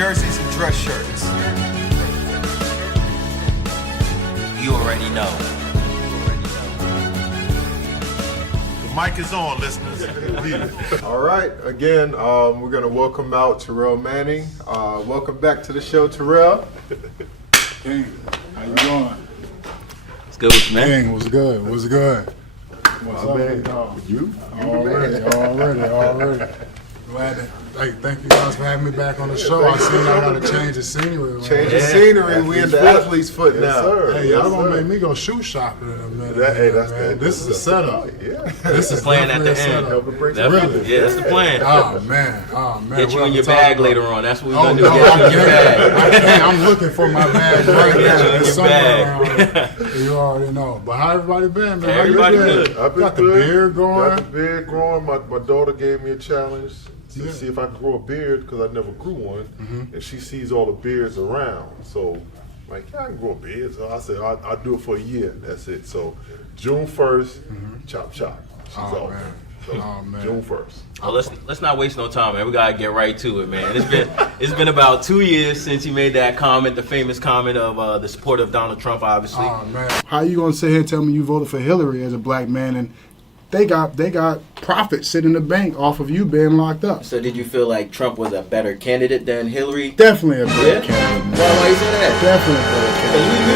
jerseys and dress shirts. You already know. The mic is on, listeners. All right, again, we're going to welcome out Terrell Manning. Welcome back to the show, Terrell. King, how you doing? It's good with you, man. King, what's good? What's good? What's up, big dog? You? Already. Glad that. Hey, thank you guys for having me back on the show. I see y'all got to change the scenery. Man. Change the scenery. We in the athlete's foot now. Sir. Hey, y'all gonna make me go shoe shopping in a minute. Man. This is a setup. Yeah. This is Plan at the definitely a end. setup. Really? Yeah, that's the plan. Oh man. Get you What in I'm your talking bag about. later on. That's what we're Oh gonna do. no, Get you in your bag. I can't. I'm looking for my bag right Get you now. in It's your somewhere bag. around here. You already know. But how everybody been, man? How you Everybody been? good. I've been Got the good. beard going. Got the beard growing. My daughter gave me a challenge to Yeah. see if I could grow a beard because I never grew one, and she sees all the beards around. So, like, yeah, I can grow a beard. So I said, I'll do it for a year. That's it. So, June 1st, chop chop. She's off. Man. So, Oh, man. June 1st. Well, let's not waste no time, man. We gotta get right to it, man. It's been about 2 years since you made that comment, the famous comment of the support of Donald Trump, obviously. Oh man, how you gonna sit here and tell me you voted for Hillary as a black man and they got profits sitting in the bank off of you being locked up? So did you feel like Trump was a better candidate than Hillary? Definitely a better Yeah? candidate. man. Why you say that? Definitely a better candidate.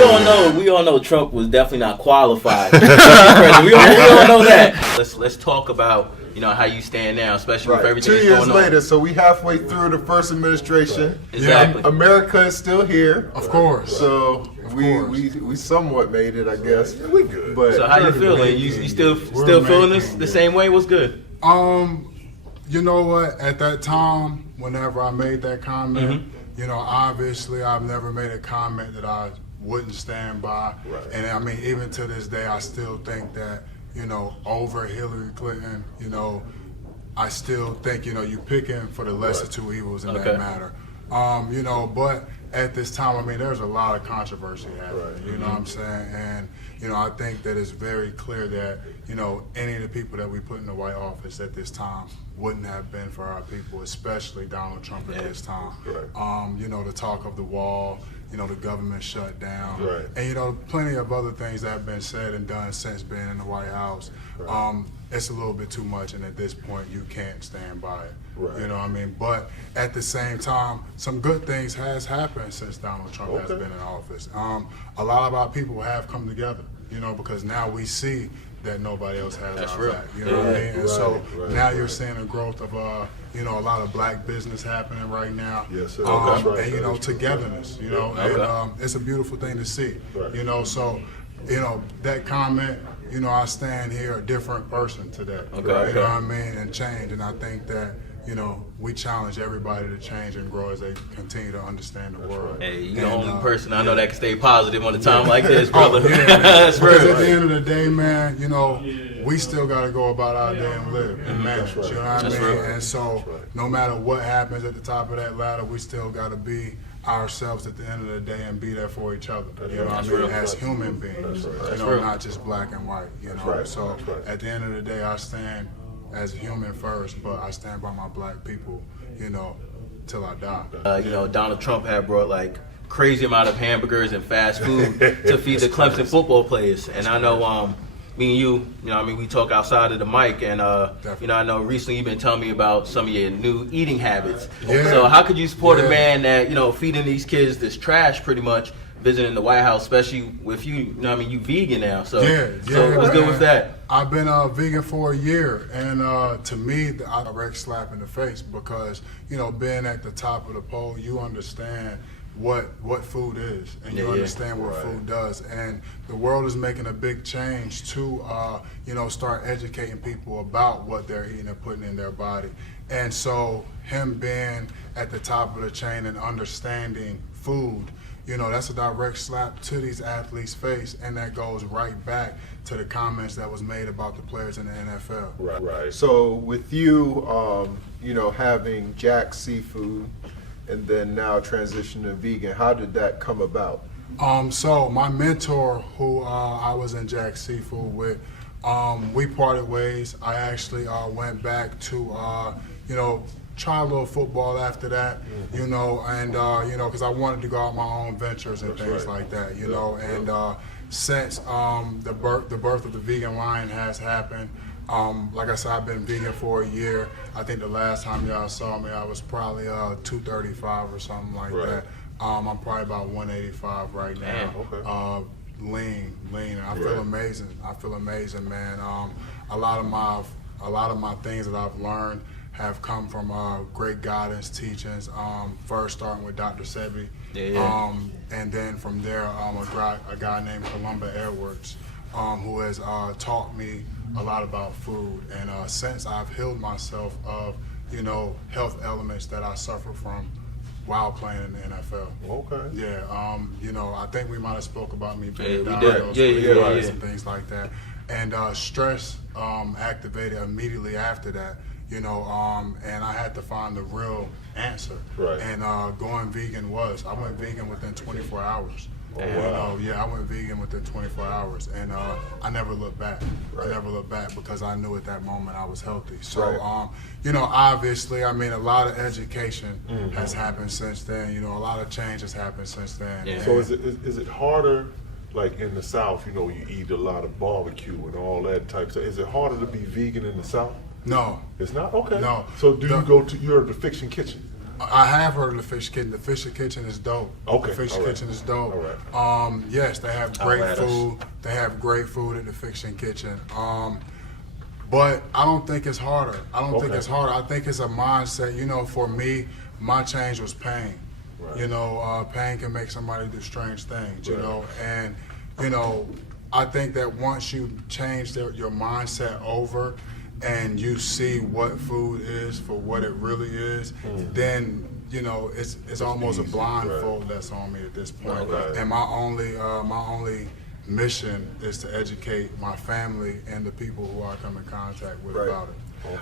Because we all know Trump was definitely not qualified. we all know that. Let's talk about how you stand now, especially with Right. everything 2 that's years going on. later, so we halfway through the first administration. Exactly. America is still here. Of course. So course. we somewhat made it, I guess. Yeah, we good. But So how you feeling? You still feeling this the same way? What's good? You know what? At that time, whenever I made that comment, obviously I've never made a comment that I wouldn't stand by. Right. And I mean, even to this day, I still think that, over Hillary Clinton, I still think, you're picking for the lesser two evils in Okay. that matter. But at this time, I mean, there's a lot of controversy happening, Right. you know what I'm saying? And, I think that it's very clear that, any of the people that we put in the White Office at this time wouldn't have been for our people, especially Donald Trump at this time. Right. The talk of the wall, the government shut down, Right. and plenty of other things that have been said and done since being in the White House. Right. It's a little bit too much, and at this point, you can't stand by it. Right. You know what I mean? But at the same time, some good things has happened since Donald Trump has Okay. been in office. A lot of our people have come together, because now we see that nobody else has That's our real. back. You know what I mean? And so Right, now right. you're seeing a growth of a lot of black business happening right now. Yes, sir. That's right. And That is true. togetherness. Okay. And it's a beautiful thing to see. Right. So that comment. I stand here a different person today. Okay. You know what I mean? And change. And I think that, we challenge everybody to change and grow as they continue to understand the world. Hey, you're the only person I know that can stay positive on a time like this, brother. Yeah, man. That's Because real. at the end of the day, man, we still got to go about our day and live and manage. right. You know what I That's mean? real. And so, That's right. no matter what happens at the top of that ladder, we still got to be ourselves at the end of the day and be there for each other. You know what I That's mean? real. As human beings. That's right. You know, real. not just black and white. You know. right. So That's right. at the end of the day, I stand as human first, but I stand by my black people. Till I die. Donald Trump had brought like crazy amount of hamburgers and fast food to feed the Clemson football players. And I know me and you, we talk outside of the mic, and I know recently you've been telling me about some of your new eating habits. Yeah. So how could you support Yeah. a man that, feeding these kids this trash pretty much, visiting the White House, especially with you, you vegan now. So so what's good man. with that? I've been vegan for a year, and to me, I direct slap in the face because being at the top of the poll, you understand what food is, and you understand what food does, and the world is making a big change to start educating people about what they're eating and putting in their body, and so him being at the top of the chain and understanding food. That's a direct slap to these athletes' face, and that goes right back to the comments that was made about the players in the NFL. Right. So with you, having Jack Seafood and then now transition to vegan, how did that come about? So my mentor, who I was in Jack Seafood with, we parted ways. I actually went back to, try a little football after that, you know, and you know, because I wanted to go out my own ventures and things like that, you know, and since the birth of the vegan line has happened, like I said, I've been vegan for a year. I think the last time y'all saw me, I was probably 235 or something like that. I'm probably about 185 right now. Lean. I feel amazing. I feel amazing, man. A lot of my things that I've learned have come from great guidance, teachings. First starting with Dr. Sebi, and then from there, a guy named Columba Edwards, who has taught me a lot about food. And since I've healed myself of, you know, health elements that I suffer from while playing in the NFL. Okay. Yeah. You know, I think we might have spoke about me being we diagnosed did. with and things like that. And stress activated immediately after that. You know, and I had to find the real answer. And going vegan I went vegan within 24 hours. And, I went vegan within 24 hours, and I never looked back. I never looked back because I knew at that moment I was healthy. So, you know, obviously, I mean, a lot of education has happened since then. You know, a lot of change has happened since then. So is it harder, like in the South, you know, you eat a lot of barbecue and all that type stuff. Is it harder to be vegan in the South? No. It's not? Okay. No. So you're the Fiction Kitchen? I have heard of the Fish Kitchen. The Fish Kitchen is dope. Okay. The Fish Kitchen is dope. All right. Yes, they have great food. They have great food at the Fiction Kitchen. But I don't think it's harder. I don't think it's harder. I think it's a mindset. You know, for me, my change was pain. You know, pain can make somebody do strange things, you know. And, you know, I think that once you change your mindset over, and you see what food is for what it really is, then, you know, it's almost a blindfold that's on me at this point. And my only mission is to educate my family and the people who I come in contact with about it.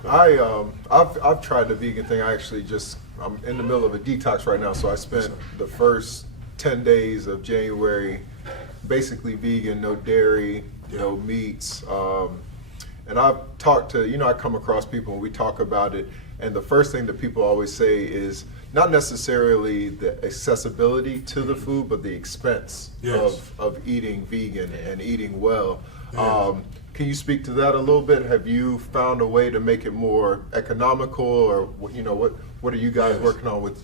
I've tried the vegan thing. I'm in the middle of a detox right now, so I spent the first 10 days of January basically vegan, no dairy, no meats. And I've talked to, you know, I come across people and we talk about it, and the first thing that people always say is not necessarily the accessibility to the food, but the expense of eating vegan and eating well. Can you speak to that a little bit? Have you found a way to make it more economical, or, you know, what are you guys working on with?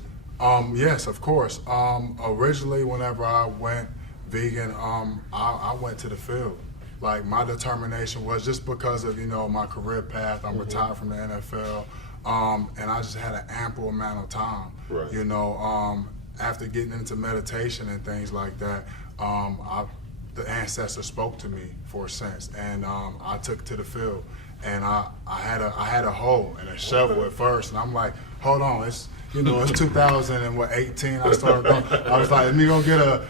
Yes, of course. Originally, whenever I went vegan, I went to the field. Like, my determination was just because of, you know, my career path. I'm retired from the NFL, and I just had an ample amount of time. You know, after getting into meditation and things like that, the ancestors spoke to me for a sense, and I took to the field, and I had a hoe and a shovel at first, and I'm like, hold on, it's 2018. I started going, I was like, let me go get I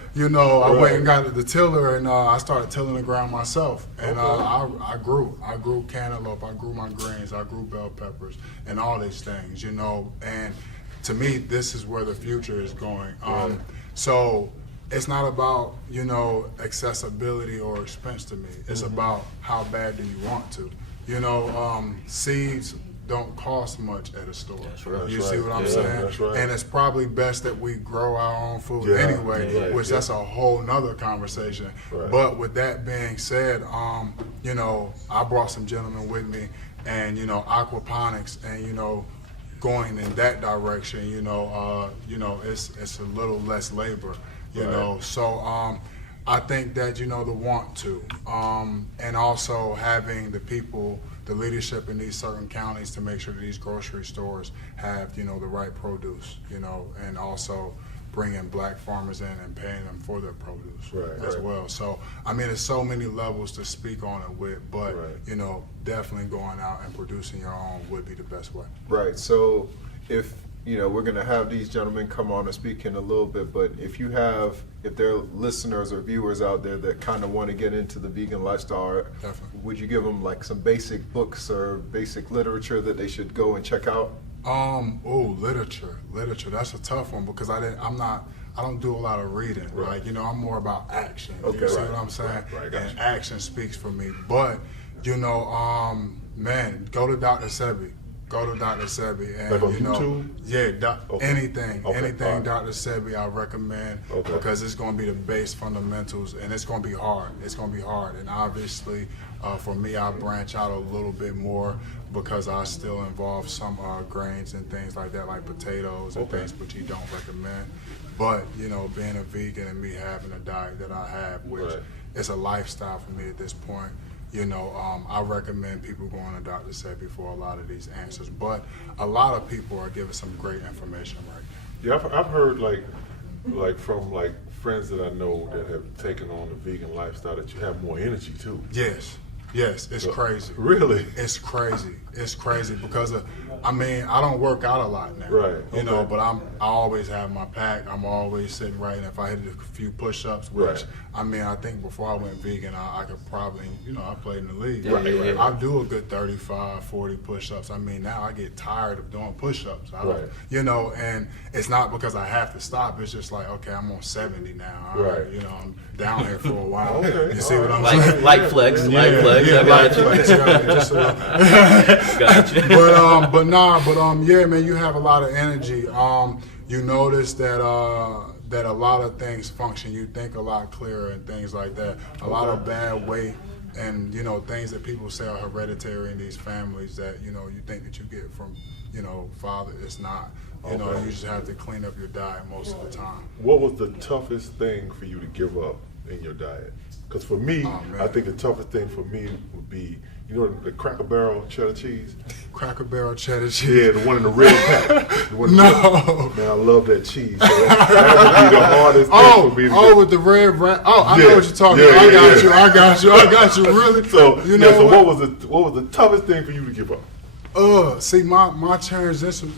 went and got the tiller, and I started tilling the ground myself. And I grew cantaloupe, I grew my greens, I grew bell peppers, and all these things, you know. And to me, this is where the future is going. So it's not about, you know, accessibility or expense to me. It's about how bad do you want to. You know, seeds don't cost much at a store. You see what I'm saying? And it's probably best that we grow our own food anyway, which that's a whole nother conversation. But with that being said, you know, I brought some gentlemen with me, and, you know, aquaponics, and, you know, going in that direction, you know, it's a little less labor, you know. So I think that, you know, the want to, and also having the people, the leadership in these certain counties to make sure that these grocery stores have, you know, the right produce, you know, and also bringing black farmers in and paying them for their produce as well. So, I mean, there's so many levels to speak on it with, but, you know, definitely going out and producing your own would be the best way. Right. So if, you know, we're going to have these gentlemen come on and speak in a little bit, but if there are listeners or viewers out there that kind of want to get into the vegan lifestyle, would you give them like some basic books or basic literature that they should go and check out? Literature. That's a tough one because I don't do a lot of reading. Like, you know, I'm more about action. You see what I'm saying? And action speaks for me. But, you know, man, go to Dr. Sebi. Go to Dr. Sebi, and Like on you know, YouTube? yeah, Okay. anything, Okay, anything all right. Dr. Sebi, I recommend because it's going to be the base fundamentals, and it's going to be hard. It's going to be hard, and obviously, for me, I branch out a little bit more because I still involve some grains and things like that, like potatoes and things, which you don't recommend. But you know, being a vegan and me having a diet that I have, which it's a lifestyle for me at this point. You know, I recommend people going to Dr. Sebi for a lot of these answers. But a lot of people are giving some great information right now. Yeah, I've heard like from like friends that I know that have taken on the vegan lifestyle that you have more energy too. Yes, it's crazy. Really? It's crazy. It's crazy because I mean, I don't work out a lot now. Right. You know, but I always have my pack. I'm always sitting right, and if I hit a few push-ups, which I mean, I think before I went vegan, I could probably, you know, I played in the league. Right. I do a good 35, 40 push-ups. I mean, now I get tired of doing push-ups. I don't, you know, and it's not because I have to stop. It's just like, okay, I'm on 70 now. All right. You know, I'm down here for a while. You see what I'm saying? Light flex. Yeah, I got you. flex, just a little. Got you. Yeah, man, you have a lot of energy. You notice that that a lot of things function. You think a lot clearer and things like that. A lot of bad weight and you know things that people say are hereditary in these families that you know you think that you get from you know father. It's not. You know, you just have to clean up your diet most of the time. What was the toughest thing for you to give up in your diet? Because for me, I think the toughest thing for me would be, you know, the Cracker Barrel cheddar cheese. Cracker Barrel cheddar cheese. Yeah, the one in the red pack. The one in No. the, man, I love that cheese. So that would be the hardest thing for me to get. With the red wrap. I know what you're talking about. I got you. Really? So, you know so what was the toughest thing for you to give up? See, my transition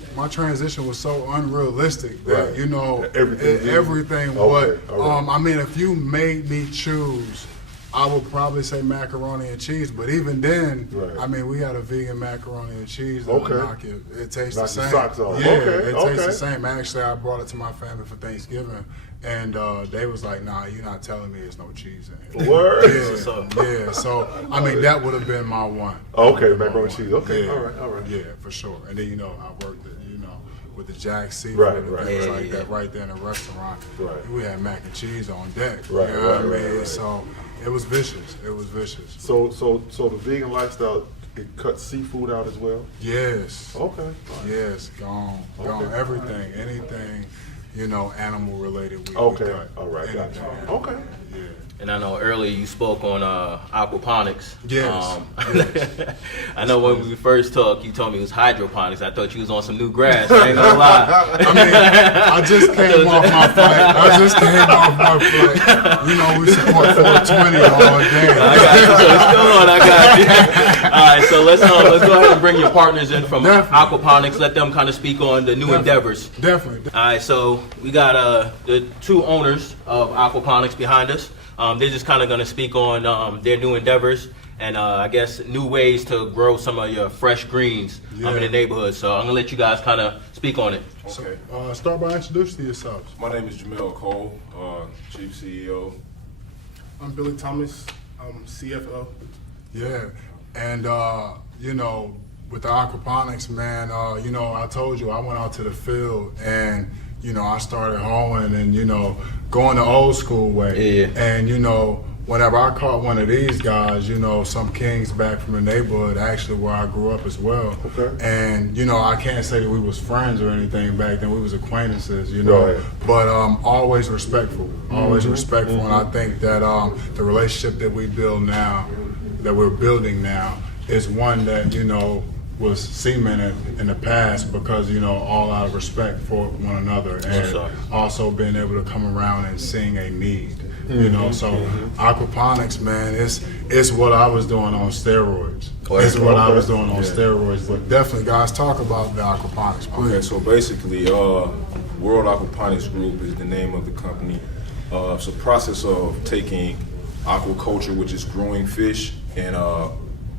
was so unrealistic that you know everything. But I mean, if you made me choose, I would probably say macaroni and cheese. But even then, I mean, we got a vegan macaroni and cheese. Knock it. It tastes the same. Socks off. Yeah, it tastes the same. Actually, I brought it to my family for Thanksgiving. And they was like, nah, you're not telling me there's no cheese in it. Word? Yeah, so, I mean, that would have been my one. Okay, macaroni and cheese. Okay, all right. Yeah, for sure. And then, you know, I worked, you know, with the Jack seafood and things like that right there in the restaurant. Right. We had mac and cheese on deck. Right, you know what I mean? Right. So it was vicious. It was vicious. So the vegan lifestyle, it cuts seafood out as well? Yes. Okay. Yes, gone. Everything, anything, you know, animal related. We cut. All right. Anything. Gotcha. Okay. Yeah. And I know earlier you spoke on aquaponics. Yes. I know when we first talked, you told me it was hydroponics. I thought you was on some new grass. I ain't gonna lie. I mean, I just came off my flight. You know, we support 420 all day. I got you. So it's still on. I got you. All right. So let's go ahead and bring your partners in from Aquaponics. Let them kind of speak on the new endeavors. Definitely. All right. So we got the two owners of Aquaponics behind us. They're just kind of going to speak on their new endeavors and I guess new ways to grow some of your fresh greens in the neighborhood. So I'm going to let you guys kind of speak on it. Okay. Start by introducing yourselves. My name is Jamel Cole, Chief CEO. I'm Billy Thomas. I'm CFO. Yeah, and you know, with the aquaponics, man, you know, I told you I went out to the field and you know I started hoeing and you know going the old school way. Yeah. And you know, whenever I caught one of these guys, you know, some kings back from the neighborhood, actually where I grew up as well. Okay. And you know, I can't say that we was friends or anything back then. We was acquaintances, you know. Right. But always respectful, respectful. And I think that the relationship that we build now, that we're building now, is one that you know was cemented in the past because you know all out of respect for one another and also being able to come around and seeing a need. You know, so aquaponics, man, it's what I was doing on steroids. It's what I was doing on steroids. But definitely, guys, talk about the aquaponics, please. Okay, so basically, World Aquaponics Group is the name of the company. It's a process of taking aquaculture, which is growing fish, and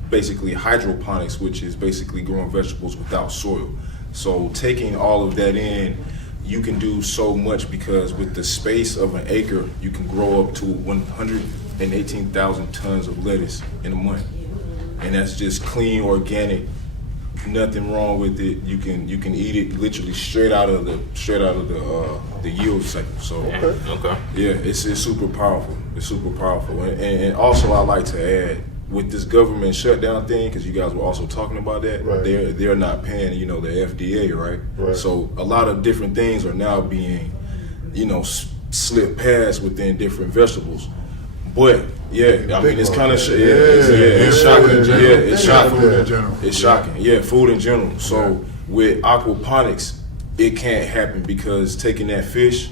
basically hydroponics, which is basically growing vegetables without soil. So taking all of that in, you can do so much because with the space of an acre, you can grow up to 118,000 tons of lettuce in a month. And that's just clean, organic nothing wrong with it. You can eat it literally straight out of the yield cycle. So Okay. yeah, it's super powerful. It's super powerful, and also I like to add with this government shutdown thing, because you guys were also talking about that. Right. They're not paying the FDA, right? Right. So a lot of different things are now being slipped past within different vegetables. But yeah, I mean it's kind of it's shocking. Yeah, it's shocking. Food in general. It's shocking. Yeah, food in general. So with aquaponics, it can't happen because taking that fish,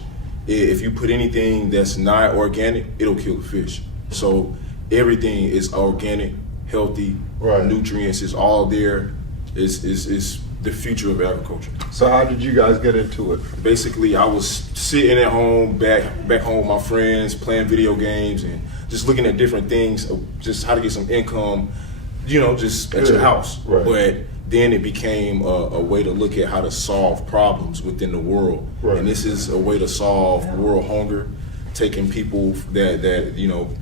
if you put anything that's not organic, it'll kill the fish. So everything is organic, healthy, Right. nutrients is all there. Is the future of agriculture. So how did you guys get into it? Basically, I was sitting at home, back home with my friends, playing video games and just looking at different things, just how to get some income, just at your house. Right. But then it became a way to look at how to solve problems within the world. Right. And this is a way to solve world hunger, taking people that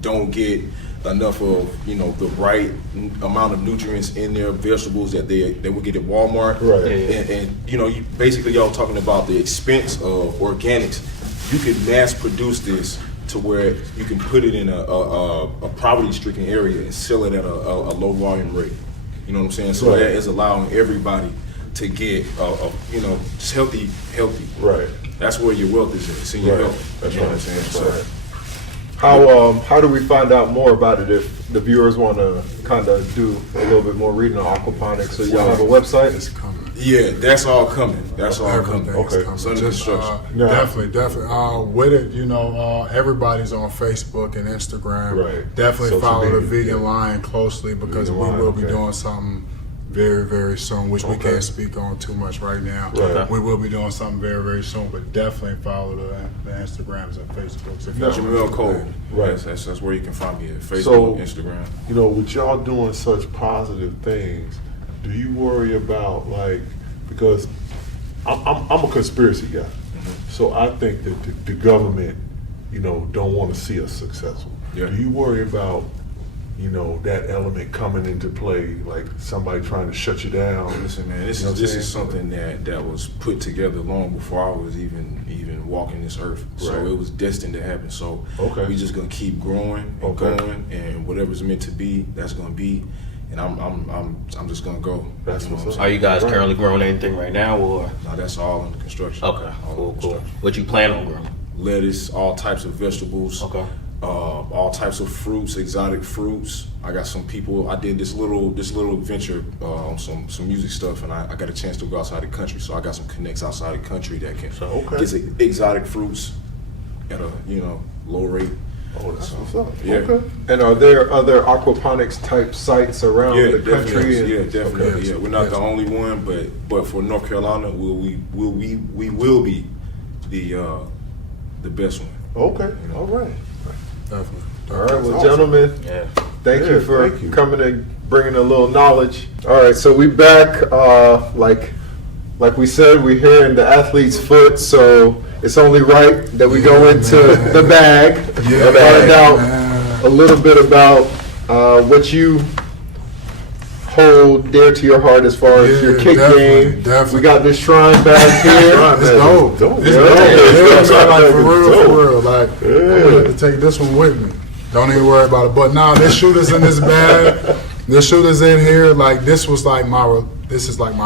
don't get enough of the right amount of nutrients in their vegetables that they would get at Walmart. Right. And you basically y'all talking about the expense of organics. You could mass produce this to where you can put it in a poverty-stricken area and sell it at a low volume rate. You know what I'm saying? So Right. that is allowing everybody to get just healthy. Right. That's where your wealth is at. It's in your Right. health. That's You know right. what I'm saying? That's So, right. How do we find out more about it if the viewers want to kind of do a little bit more reading on aquaponics? So y'all have a website? It's coming. yeah, that's all coming. That's all coming. Everything's Okay. coming. It's under Just, construction. No. Definitely. With it, everybody's on Facebook and Instagram. Right. Definitely Social follow the media, vegan yeah. line closely because Vegan we line, will be okay. doing something very, very soon, which we Okay. can't speak on too much right now. Right. We will be doing something very, very soon, but definitely follow the Instagrams and Facebooks. If y'all Jamil Cole. Right. That's where you can find me at Facebook, So- Instagram. With y'all doing such positive things, do you worry about because I'm a conspiracy guy, so I think that the government, don't want to see us successful. Yeah. Do you worry about, that element coming into play, like somebody trying to shut you down? Listen, man, this You know what I'm is saying? something that was put together long before I was even walking this earth. So Right. it was destined to happen. So Okay. we just gonna keep growing and Okay. going, and whatever's meant to be, that's gonna be. And I'm just gonna go. That's You know what's what up. I'm Are you guys Right. currently growing anything right now, or? saying? No, that's all under construction. Okay, All cool, under cool. construction. What you plan on growing? Lettuce, all types of vegetables. Okay. All types of fruits, exotic fruits. I got some people. I did this little venture on some music stuff, and I got a chance to go outside the country. So I got some connects outside the country that can Okay. get exotic fruits at a low rate. Oh, that's what's up. Yeah. Okay. And are there other aquaponics type sites around Yeah, the country? definitely. And- Yeah, definitely. Okay. Yeah, we're not Yes. the only one, but for North Carolina, we will be the best one. Okay. All right. Definitely. All right, well, Awesome. gentlemen, Yeah. thank Yeah, you for thank you. coming and bringing a little knowledge. All right, so we back. Like we said, we're here in the athlete's foot, so it's only right that we go into man. the bag Yeah, and find out man. a little bit about what you hold dear to your heart as far as your Yeah, kick definitely, game. definitely. We got this shrine bag here. It's dope. Dope. It's Yeah. dope. Yeah. Yeah, man, like for It's real, dope. for real. Like, I'm gonna have to take this one with me. Don't even worry about it. But nah, this shooter's in this bag. This shooter's in here. Like, this is like my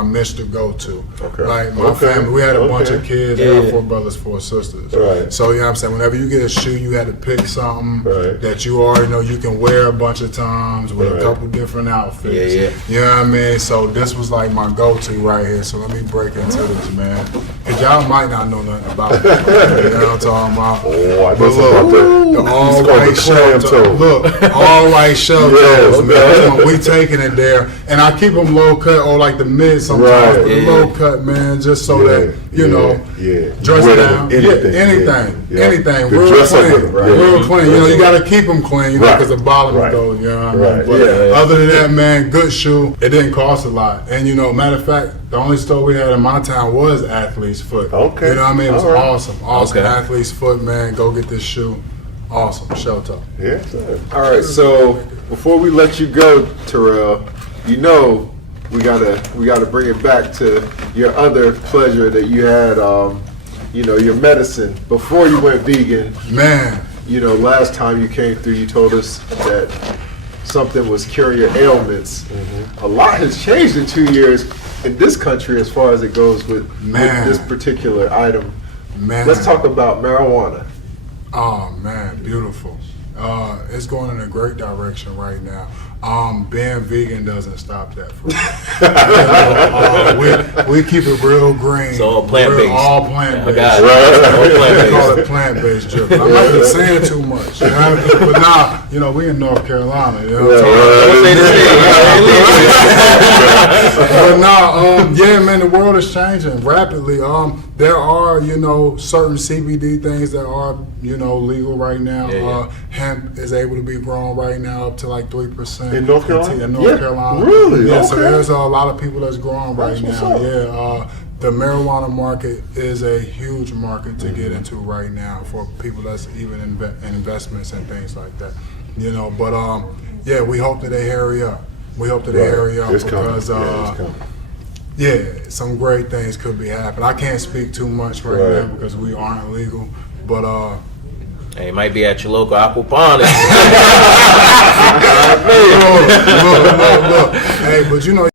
Mr. Go-to. Okay. Like, my Okay. family, we had a bunch of Okay. kids. Yeah. I got 4 brothers, 4 sisters. Right. So, you know what I'm saying? Whenever you get a shoe, you had to pick something Right. that you already know you can wear a bunch of times with Right. a couple different outfits. Yeah, yeah. You know what I mean? So this was like my go-to right here. So let me break into this, man. Cause y'all might not know nothing about it. You know what I'm talking about? Oh, I know But something about that. the all It's called white the shell clam toe. toe. Look, all white shell Yes, toes, man. man. We taking it there, and I keep them low cut or like the mid sometimes, Right. but the Yeah. low cut, man, just so that you know. Yeah. Dress Wear down, them, yeah, anything, anything, yeah. anything, To real dress up clean, with 'em, right. real clean. You know, you got to keep them clean, you know, Right. because the bottom Right. goes. You know what I mean? Right. But Yeah. other than that, man, good shoe. It didn't cost a lot, and you know, matter of fact, the only store we had in my town was Athlete's Foot. Okay. You know what I mean? It was All right. awesome. Okay. Athlete's Foot, man, go get this shoe. Awesome, shell toe. Yeah, sir. All right, so before we let you go, Terrell, you know we gotta bring it back to your other pleasure that you had. You know, your medicine before you went vegan. Man, You know, last time you came through, you told us that something was curing your ailments. A lot has changed in 2 years in this country as far as it goes with this particular item. man. Let's talk about marijuana. Oh man, beautiful. It's going in a great direction right now. Being vegan doesn't stop that for me. We keep it real green. It's all plant-based. All plant-based. I got it. All They plant-based. call it plant-based drip. I might be saying too much, you know? But nah, you know, we in North Carolina, you know what I'm saying? Don't say the same. But nah, yeah, man, the world is changing rapidly. There are, you know, certain CBD things that are, you know, legal right now. Yeah. Hemp is able to be grown right now up to like 3%. In North Carolina? In North Carolina. Really? Yeah, so Okay. there's a lot of people that's growing right That's now. what's up. Yeah, the marijuana market is a huge market to get into right now for people that's even in investments and things like that. You know, but yeah, we hope that they hurry up. We hope that they hurry up It's coming. because Yeah, it's coming. yeah, some great things could be happening. I can't speak too much right now because we aren't legal, but Hey, it might be at your local Aquaponics. look. Hey, but you know.